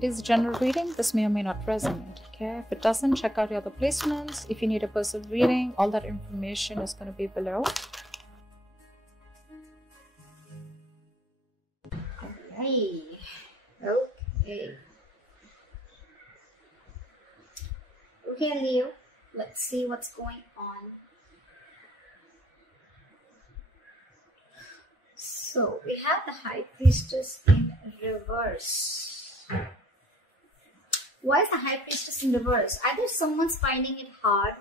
It is a general reading. This may or may not resonate. Okay, if it doesn't, check out your other placements. If you need a personal reading, all that information is going to be below. Okay. Okay. Okay, Leo. Let's see what's going on. So we have the High Priestess in reverse. Why is the High Priestess in reverse? Either someone's finding it hard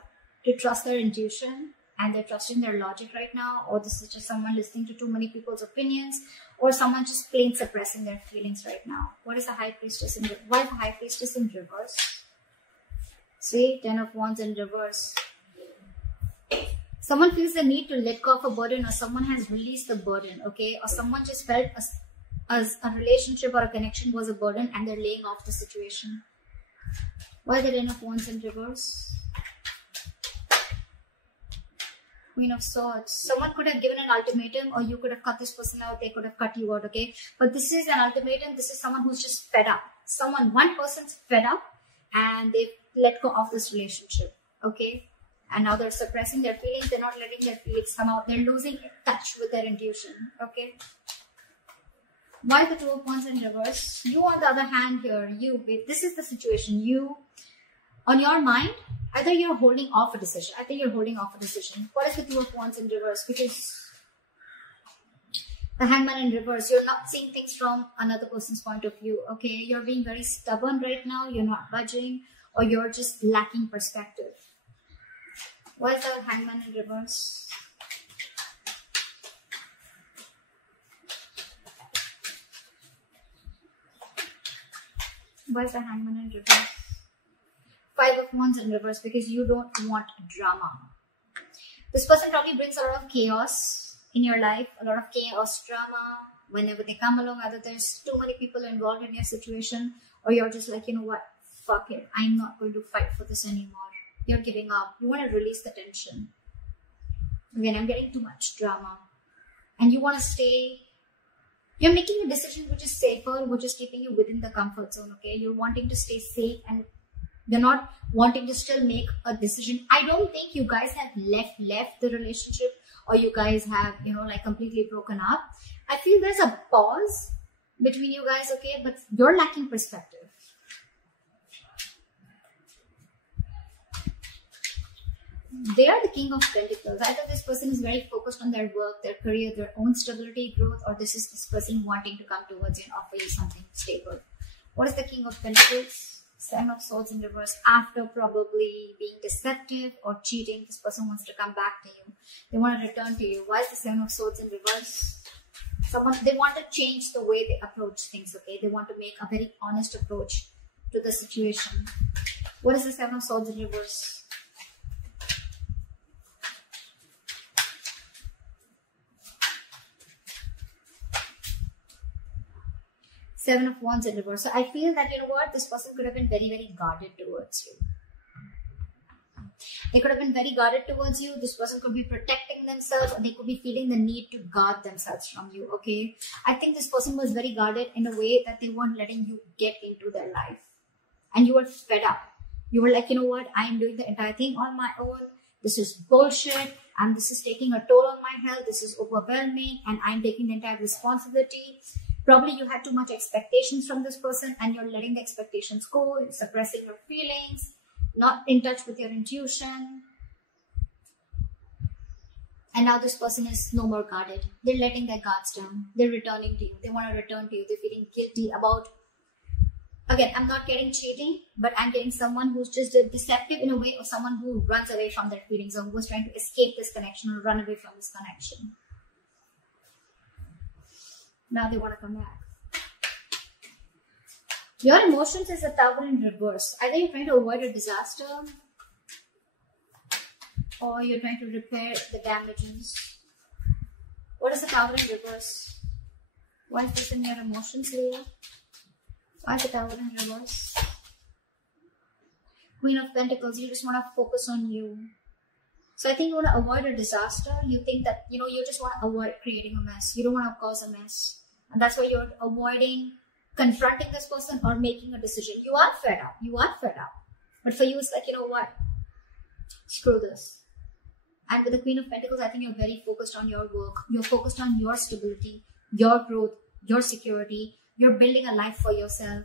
to trust their intuition and they're trusting their logic right now, or this is just someone listening to too many people's opinions, or someone just plain suppressing their feelings right now. What is the High Priestess in reverse? Why is the High Priestess in reverse? See, 10 of Wands in reverse. Someone feels the need to let go of a burden, or someone has released the burden, okay? Or someone just felt as a relationship or a connection was a burden and they're laying off the situation. Why the 10 of Wands in reverse? Queen of Swords. Someone could have given an ultimatum, or you could have cut this person out, they could have cut you out, okay? But this is an ultimatum. This is someone who's just fed up. One person's fed up and they've let go of this relationship, okay? And now they're suppressing their feelings. They're not letting their feelings come out. They're losing touch with their intuition, okay? Why the 2 of Wands in reverse? You, on the other hand here, this is the situation. You, on your mind, either you're holding off a decision. I think you're holding off a decision. What is the 2 of Wands in reverse? Because the Hangman in reverse, you're not seeing things from another person's point of view, okay? You're being very stubborn right now. You're not budging, or you're just lacking perspective. Why is the Hangman in reverse? Why is the Hangman in reverse? 5 of Wands in reverse, because you don't want drama. This person probably brings a lot of chaos in your life, a lot of chaos, drama. Whenever they come along, either there's too many people involved in your situation, or you're just like, you know what, fuck it, I'm not going to fight for this anymore. You're giving up. You want to release the tension. Again, I'm getting too much drama. And you want to stay. You're making a decision which is safer, which is keeping you within the comfort zone, okay? You're wanting to stay safe and you're not wanting to still make a decision. I don't think you guys have left the relationship, or you guys have, you know, like completely broken up. I feel there's a pause between you guys, okay? But you're lacking perspective. They are the King of Pentacles. Either this person is very focused on their work, their career, their own stability, growth, or this is this person wanting to come towards you and offer you something stable. What is the King of Pentacles? 7 of Swords in reverse. After probably being deceptive or cheating, this person wants to come back to you. They want to return to you. Why is the 7 of Swords in reverse? They want to change the way they approach things, okay? They want to make a very honest approach to the situation. What is the 7 of Swords in reverse? Seven of Wands in reverse. So I feel that, you know what, this person could have been very, very guarded towards you. They could have been very guarded towards you. This person could be protecting themselves, or they could be feeling the need to guard themselves from you, okay? I think this person was very guarded in a way that they weren't letting you get into their life. And you were fed up. You were like, you know what, I'm doing the entire thing on my own. This is bullshit. And this is taking a toll on my health. This is overwhelming. And I'm taking the entire responsibility. Probably you had too much expectations from this person and you're letting the expectations go, you're suppressing your feelings, not in touch with your intuition. And now this person is no more guarded. They're letting their guards down. They're returning to you. They want to return to you. They're feeling guilty about, again, I'm not getting cheating, but I'm getting someone who's just deceptive in a way, or someone who runs away from their feelings, or who's trying to escape this connection or run away from this connection. Now they want to come back. Your emotions is a Tower in reverse. Either you're trying to avoid a disaster, or you're trying to repair the damages. What is the Tower in reverse? Why is this in your emotions, Leo? Why is the Tower in reverse? Queen of Pentacles, you just want to focus on you. So I think you want to avoid a disaster. You think that, you just want to avoid creating a mess. You don't want to cause a mess. And that's why you're avoiding confronting this person or making a decision. You are fed up. You are fed up. But for you, it's like, you know what? Screw this. And with the Queen of Pentacles, I think you're very focused on your work. You're focused on your stability, your growth, your security. You're building a life for yourself.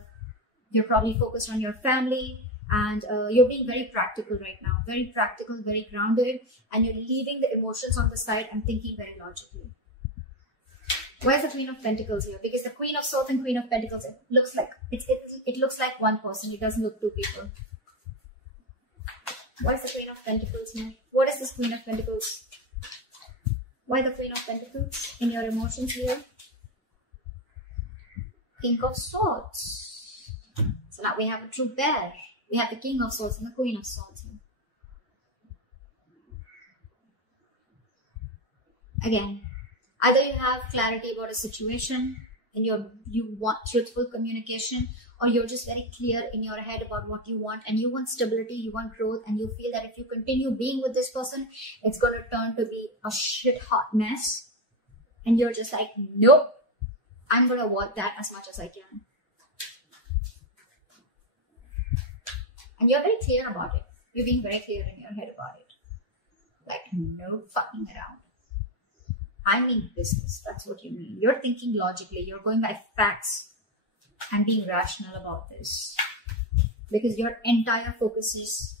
You're probably focused on your family. And you're being very practical right now. Very practical, very grounded. And you're leaving the emotions on the side and thinking very logically. Why is the Queen of Pentacles here? Because the Queen of Swords and Queen of Pentacles, it looks like one person. It doesn't look two people. Why is the Queen of Pentacles here? What is this Queen of Pentacles? Why the Queen of Pentacles in your emotions here? King of Swords. So now we have a true pair. We have the King of Swords and the Queen of Swords here. Again, either you have clarity about a situation and you want truthful communication, or you're just very clear in your head about what you want, and you want stability, you want growth, and you feel that if you continue being with this person, it's going to turn to be a shit hot mess. And you're just like, nope, I'm going to avoid that as much as I can. And you're very clear about it. You're being very clear in your head about it. Like, no fucking around. I mean business. That's what you mean. You're thinking logically. You're going by facts and being rational about this. Because your entire focus is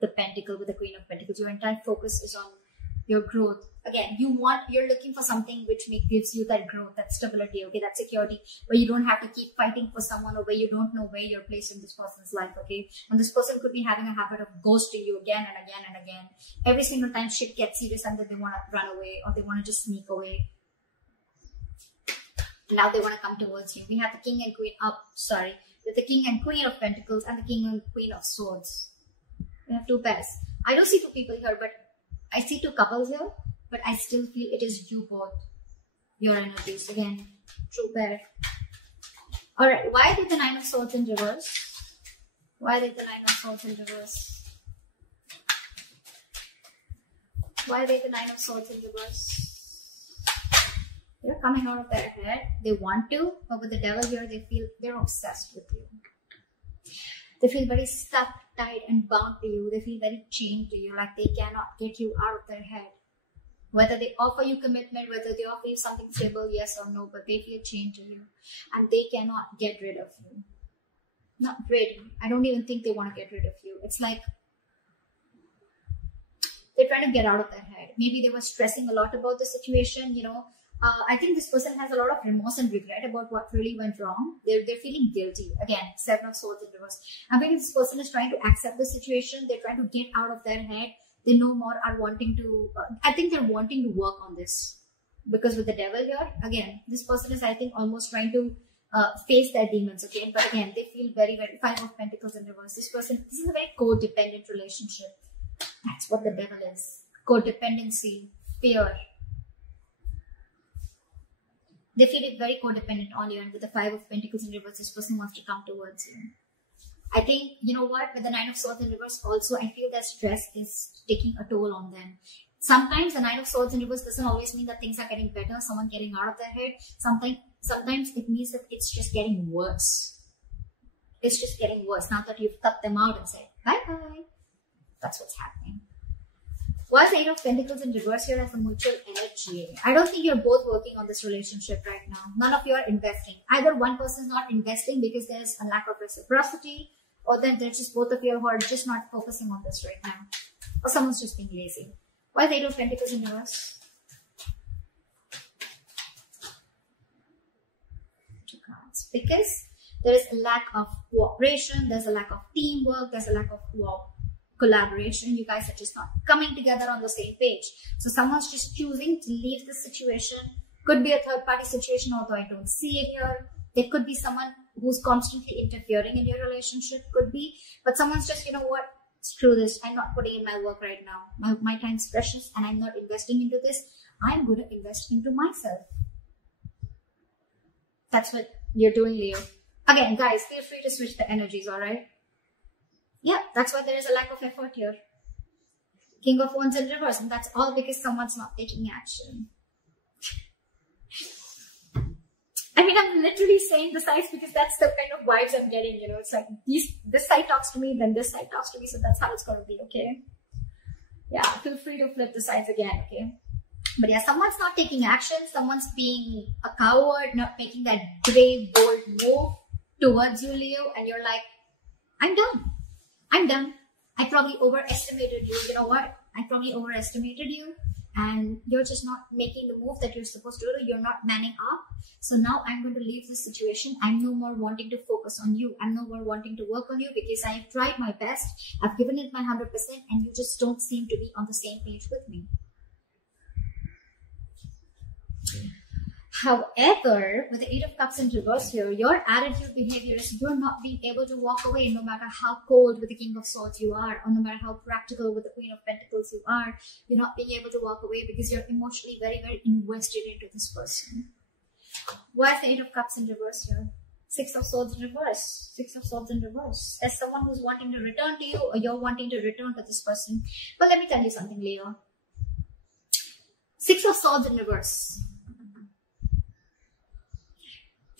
the pentacle with the Queen of Pentacles. Your entire focus is on your growth. Again, you're looking for something which gives you that growth, that stability, okay, that security, where you don't have to keep fighting for someone, or where you don't know where you're placed in this person's life, okay? And this person could be having a habit of ghosting you again and again and again. Every single time shit gets serious and then they want to run away, or they want to just sneak away. Now they want to come towards you. We have the King and Queen, with the King and Queen of Pentacles and the King and Queen of Swords. We have two pairs. I don't see two people here, but I see two couples here, but I still feel it is you both. Your energies. Again, true pair. Alright, why did the Nine of Swords in reverse? Why did the Nine of Swords in reverse? Why did the Nine of Swords in reverse? They're coming out of their head. They want to, but with the Devil here, they feel they're obsessed with you. They feel very stuck, tied, and bound to you. They feel very chained to you, like they cannot get you out of their head. Whether they offer you commitment, whether they offer you something stable, yes or no, but they feel chained to you. And they cannot get rid of you. Not rid. I don't even think they want to get rid of you. It's like they're trying to get out of their head. Maybe they were stressing a lot about the situation, you know. I think this person has a lot of remorse and regret about what really went wrong. They're feeling guilty. Again, Seven of Swords in reverse. I think this person is trying to accept the situation. They're trying to get out of their head. They no more are wanting to, I think they're wanting to work on this. Because with the Devil here, again, this person is, I think, almost trying to face their demons, okay? But again, they feel very, very, Five of Pentacles in reverse. This is a very codependent relationship. That's what the Devil is. Codependency, fear. They feel very codependent on you, and with the Five of Pentacles in reverse, this person wants to come towards you. I think, you know what, with the Nine of Swords in reverse also, I feel that stress is taking a toll on them. Sometimes the Nine of Swords in reverse doesn't always mean that things are getting better, someone getting out of their head. Sometimes it means that it's just getting worse. It's just getting worse now that you've cut them out and said, bye-bye. That's what's happening. Why is the Eight of Pentacles in reverse here as a mutual energy? I don't think you're both working on this relationship right now. None of you are investing. Either one person is not investing because there's a lack of reciprocity, or then there's just both of you who are just not focusing on this right now. Or someone's just being lazy. Why is the Eight of Pentacles in reverse? Two cards. Because there is a lack of cooperation, there's a lack of teamwork, there's a lack of collaboration. You guys are just not coming together on the same page. So someone's just choosing to leave the situation. Could be a third party situation, although I don't see it here. There could be someone who's constantly interfering in your relationship, could be. But someone's just, you know what, screw this. I'm not putting in my work right now. My time's precious and I'm not investing into this. I'm going to invest into myself. That's what you're doing, Leo. Again, guys, feel free to switch the energies, alright? Yeah, that's why there is a lack of effort here. King of Wands in reverse, and that's all because someone's not taking action. I mean, I'm literally saying the sides because that's the kind of vibes I'm getting, you know. It's like this side talks to me, then this side talks to me, so that's how it's going to be, okay? Yeah, feel free to flip the sides again, okay? But yeah, someone's not taking action, someone's being a coward, not making that brave, bold move towards you, Leo, and you're like, I'm done. I'm done. I probably overestimated you. You know what? I probably overestimated you. And you're just not making the move that you're supposed to do. You're not manning up. So now I'm going to leave this situation. I'm no more wanting to focus on you. I'm no more wanting to work on you because I've tried my best. I've given it my 100% and you just don't seem to be on the same page with me. However, with the Eight of Cups in reverse here, your attitude, behavior is you're not being able to walk away no matter how cold with the King of Swords you are, or no matter how practical with the Queen of Pentacles you are. You're not being able to walk away because you're emotionally very, very invested into this person. Why is the Eight of Cups in reverse here? Six of Swords in reverse. Six of Swords in reverse. As someone who's wanting to return to you, or you're wanting to return to this person. But let me tell you something, Leo. Six of Swords in reverse.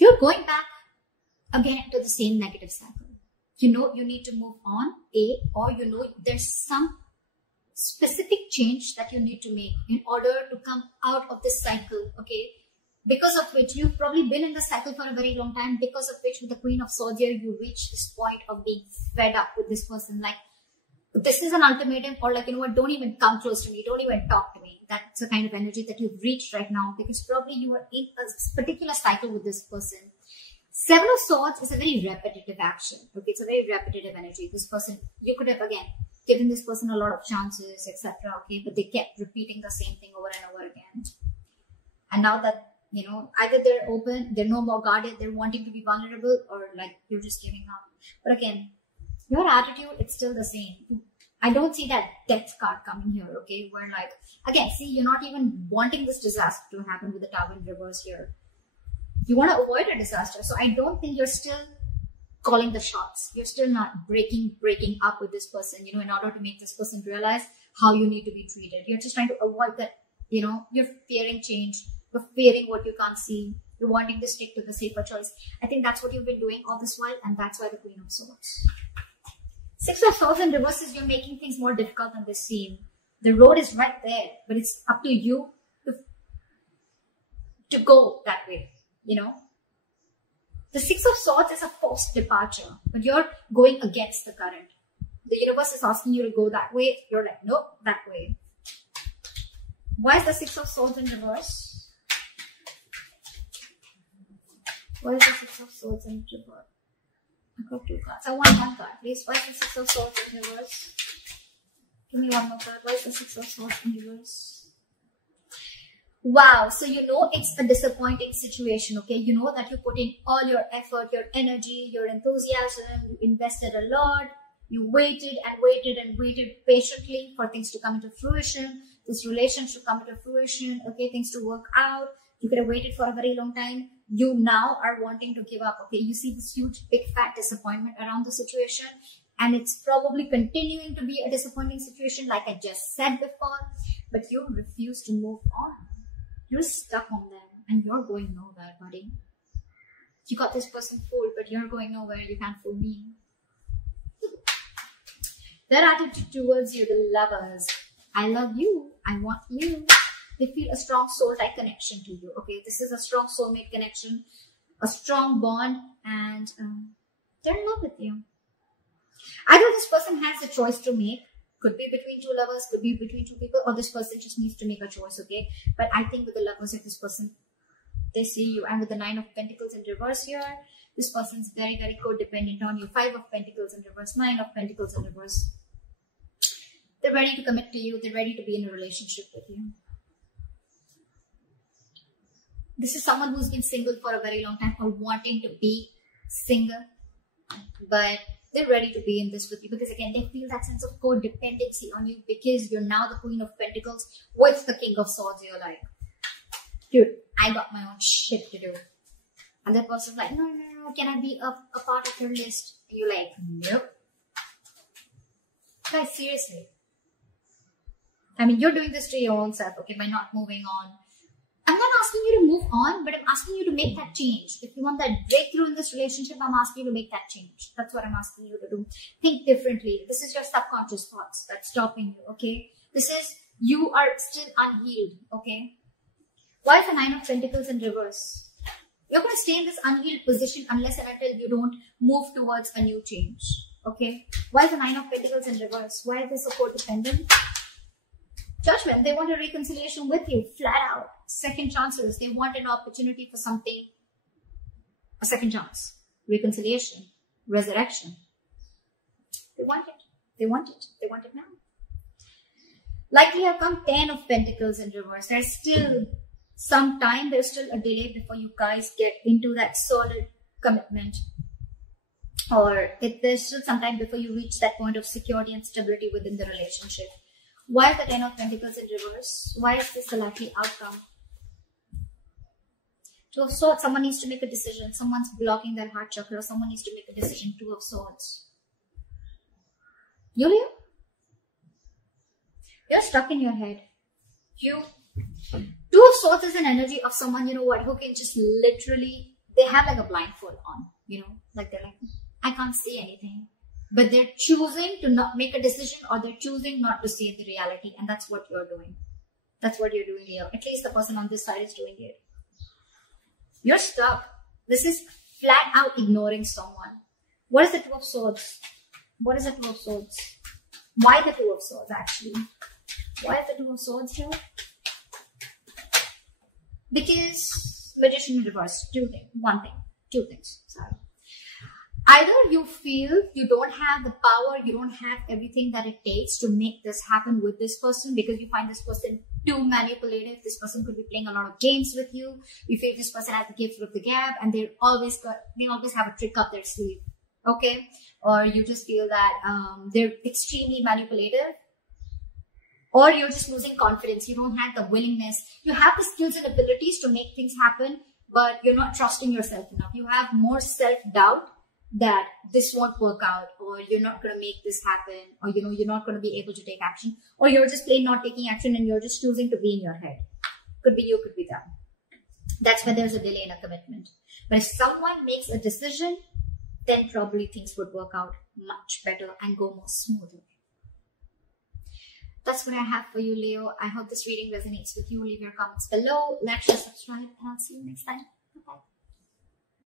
You're going back again to the same negative cycle. You know you need to move on, or you know there's some specific change that you need to make in order to come out of this cycle, okay? Because of which you've probably been in the cycle for a very long time, because of which with the Queen of Swords here, you reach this point of being fed up with this person. Like, this is an ultimatum, or like, you know what, don't even come close to me, don't even talk to me. That's the kind of energy that you've reached right now, because probably you are in a particular cycle with this person. Seven of Swords is a very repetitive action, okay? It's a very repetitive energy. This person, you could have, again, given this person a lot of chances, etc., okay? But they kept repeating the same thing over and over again. And now that, you know, either they're open, they're no more guarded, they're wanting to be vulnerable, or like, you're just giving up. But again, your attitude, it's still the same. I don't see that death card coming here, okay? Where like, again, see, you're not even wanting this disaster to happen with the Tower in reverse here. You want to avoid a disaster. So I don't think you're still calling the shots. You're still not breaking up with this person, you know, in order to make this person realize how you need to be treated. You're just trying to avoid that, you know, you're fearing change. You're fearing what you can't see. You're wanting to stick to the safer choice. I think that's what you've been doing all this while, and that's why the Queen of Swords. Six of Swords in reverse is you're making things more difficult than they seem. The road is right there, but it's up to you to go that way, you know. The Six of Swords is a forced departure, but you're going against the current. The universe is asking you to go that way. You're like, nope, that way. Why is the Six of Swords in reverse? Why is the Six of Swords in reverse? I got two cards. I want one card, please. Why is the Six of Swords in reverse? Give me one more card. Why is the Six of Swords in reverse? Wow. So you know it's a disappointing situation, okay? You know that you put in all your effort, your energy, your enthusiasm. You invested a lot. You waited and waited and waited patiently for things to come into fruition. This relationship come into fruition, okay? Things to work out. You could have waited for a very long time. You now are wanting to give up, okay? You see this huge, big, fat disappointment around the situation. And it's probably continuing to be a disappointing situation, like I just said before. But you refuse to move on. You're stuck on them. And you're going nowhere, buddy. You got this person fooled, but you're going nowhere. You can't fool me. Their attitude towards you, the lovers. I love you. I want you. They feel a strong soul-like connection to you, okay? This is a strong soulmate connection, a strong bond, and they're in love with you. Either this person has a choice to make, could be between two lovers, could be between two people, or this person just needs to make a choice, okay? But I think with the lovers of this person, they see you. And with the Nine of Pentacles in reverse here, this person's very, very codependent on you. Five of Pentacles in reverse, Nine of Pentacles in reverse. They're ready to commit to you. They're ready to be in a relationship with you. This is someone who's been single for a very long time or wanting to be single, but they're ready to be in this with you because, again, they feel that sense of codependency on you because you're now the Queen of Pentacles with the King of Swords. You're like, dude, I got my own shit to do. And that person's like, no, can I be a part of your list? And you're like, nope. Guys, seriously. I mean, you're doing this to your own self, okay, by not moving on. I'm not asking you to move on, but I'm asking you to make that change. If you want that breakthrough in this relationship, I'm asking you to make that change. That's what I'm asking you to do. Think differently. This is your subconscious thoughts that's stopping you, okay? This is, you are still unhealed, okay? Why is the Nine of Pentacles in reverse? You're going to stay in this unhealed position unless and until you don't move towards a new change, okay? Why is the Nine of Pentacles in reverse? Why is this so codependent? Judgment. They want a reconciliation with you, flat out. Second chances. They want an opportunity for something. A second chance. Reconciliation. Resurrection. They want it. They want it. They want it now. Likely have come 10 of Pentacles in reverse. There's still some time. There's still a delay before you guys get into that solid commitment. Or there's still some time before you reach that point of security and stability within the relationship. Why is the 10 of Pentacles in reverse? Why is this a likely outcome? Two of Swords, someone needs to make a decision. Someone's blocking their heart chakra. Someone needs to make a decision. Two of Swords. Yulia? You're stuck in your head. Two of Swords is an energy of someone, you know what, who can just literally, they have like a blindfold on, you know, like they're like, I can't see anything. But they're choosing to not make a decision, or they're choosing not to see the reality. And that's what you're doing. That's what you're doing here. At least the person on this side is doing it. You're stuck. This is flat out ignoring someone. What is the Two of Swords? What is the Two of Swords? Why the Two of Swords actually? Why is the Two of Swords here? Because Magician in reverse. Two things. Sorry. Either you feel you don't have the power, you don't have everything that it takes to make this happen with this person because you find this person too manipulative. This person could be playing a lot of games with you. You feel this person has the gift of the gab and they always have a trick up their sleeve. Okay? Or you just feel that they're extremely manipulative. Or you're just losing confidence. You don't have the willingness. You have the skills and abilities to make things happen, but you're not trusting yourself enough. You have more self-doubt that this won't work out, or you're not going to make this happen, or you know, you're not going to be able to take action, or you're just plain not taking action and you're just choosing to be in your head. Could be you, could be them. That's where there's a delay in a commitment. But if someone makes a decision, then probably things would work out much better and go more smoothly. That's what I have for you, Leo. I hope this reading resonates with you. Leave your comments below, like, share, subscribe, and I'll see you next time.